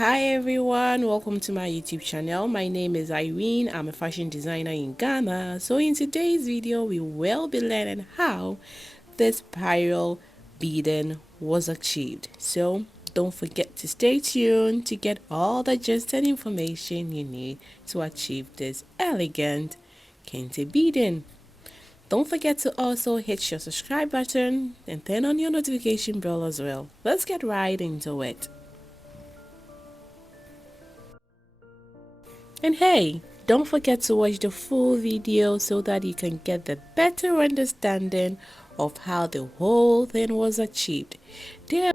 Hi everyone, welcome to my YouTube channel. My name is Irene. I'm a fashion designer in Ghana. So in today's video, we will be learning how this spiral beading was achieved. So don't forget to stay tuned to get all the gist and information you need to achieve this elegant Kente beading. Don't forget to also hit your subscribe button and turn on your notification bell as well. Let's get right into it. And hey, don't forget to watch the full video so that you can get the better understanding of how the whole thing was achieved. There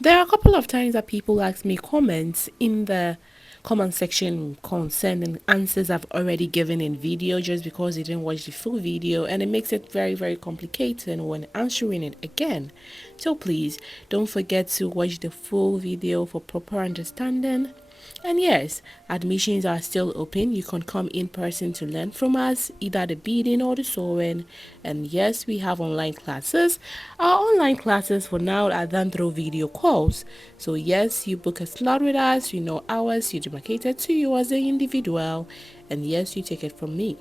There are a couple of times that people ask me comments in the comment section concerning answers I've already given in video just because they didn't watch the full video, and it makes it very complicated when answering it again. So please don't forget to watch the full video for proper understanding. And yes, admissions are still open. You can come in person to learn from us, either the beading or the sewing. And yes, we have online classes. Our online classes for now are done through video calls. So yes, you book a slot with us, you know hours, you demarcate it to you as an individual. And yes, you take it from me.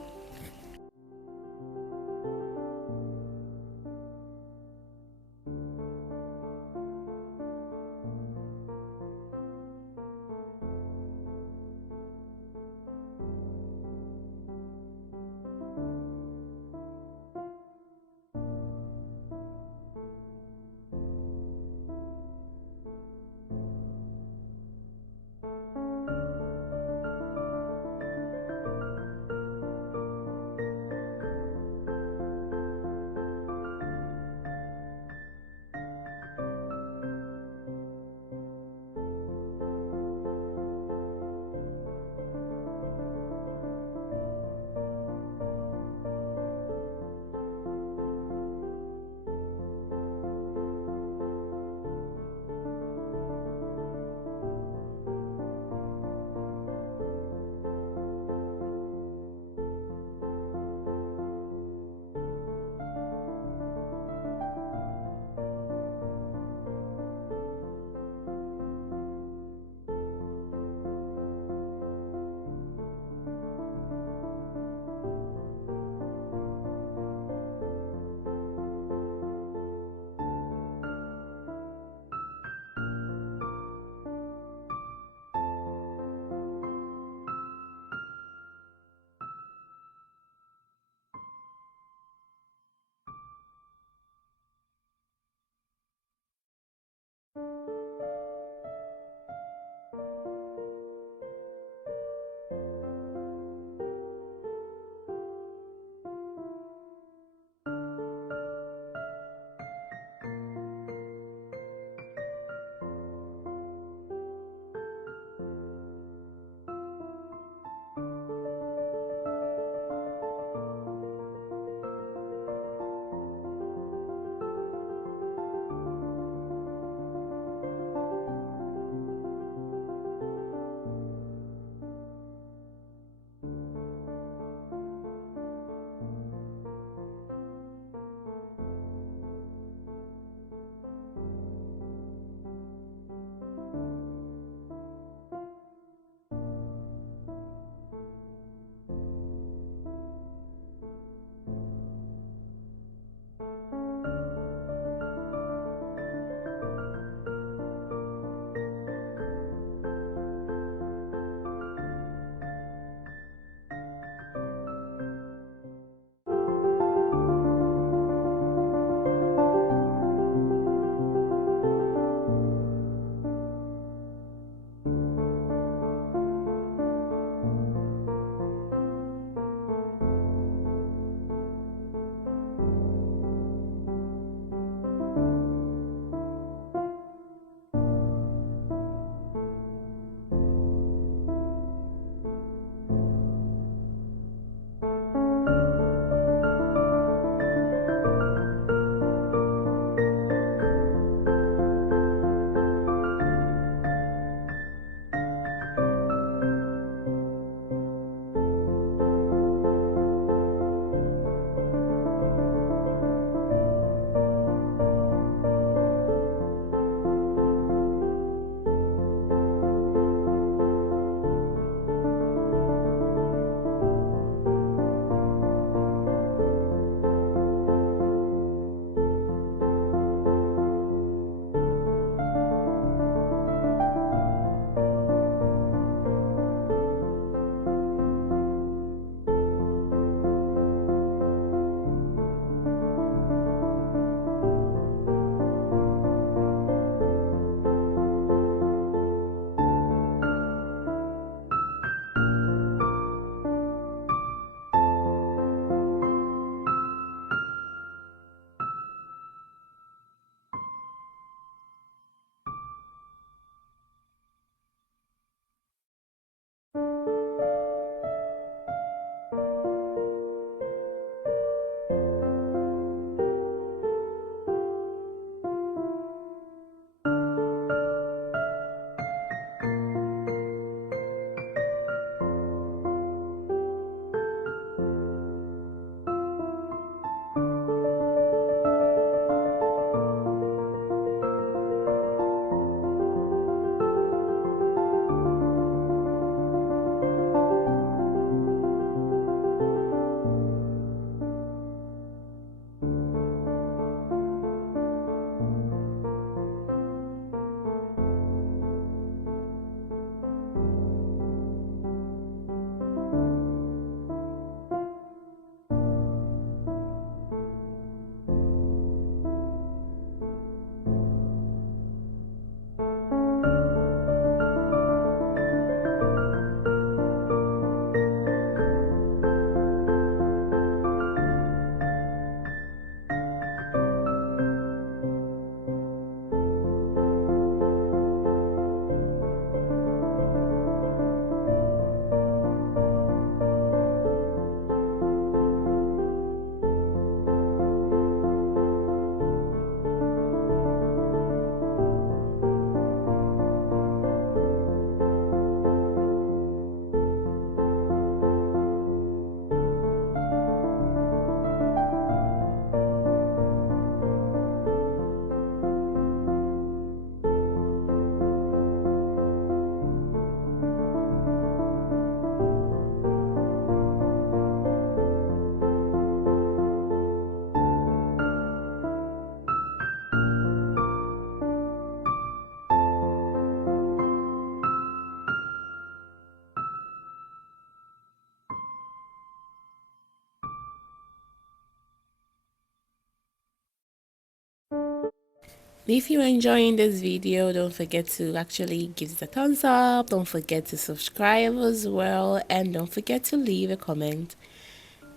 If you're enjoying this video, don't forget to actually give it a thumbs up. Don't forget to subscribe as well. And don't forget to leave a comment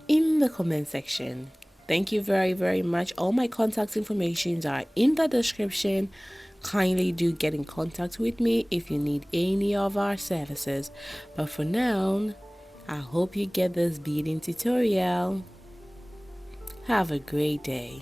in the comment section. Thank you very, very much. All my contact information are in the description. Kindly do get in contact with me if you need any of our services. But for now, I hope you get this beading tutorial. Have a great day.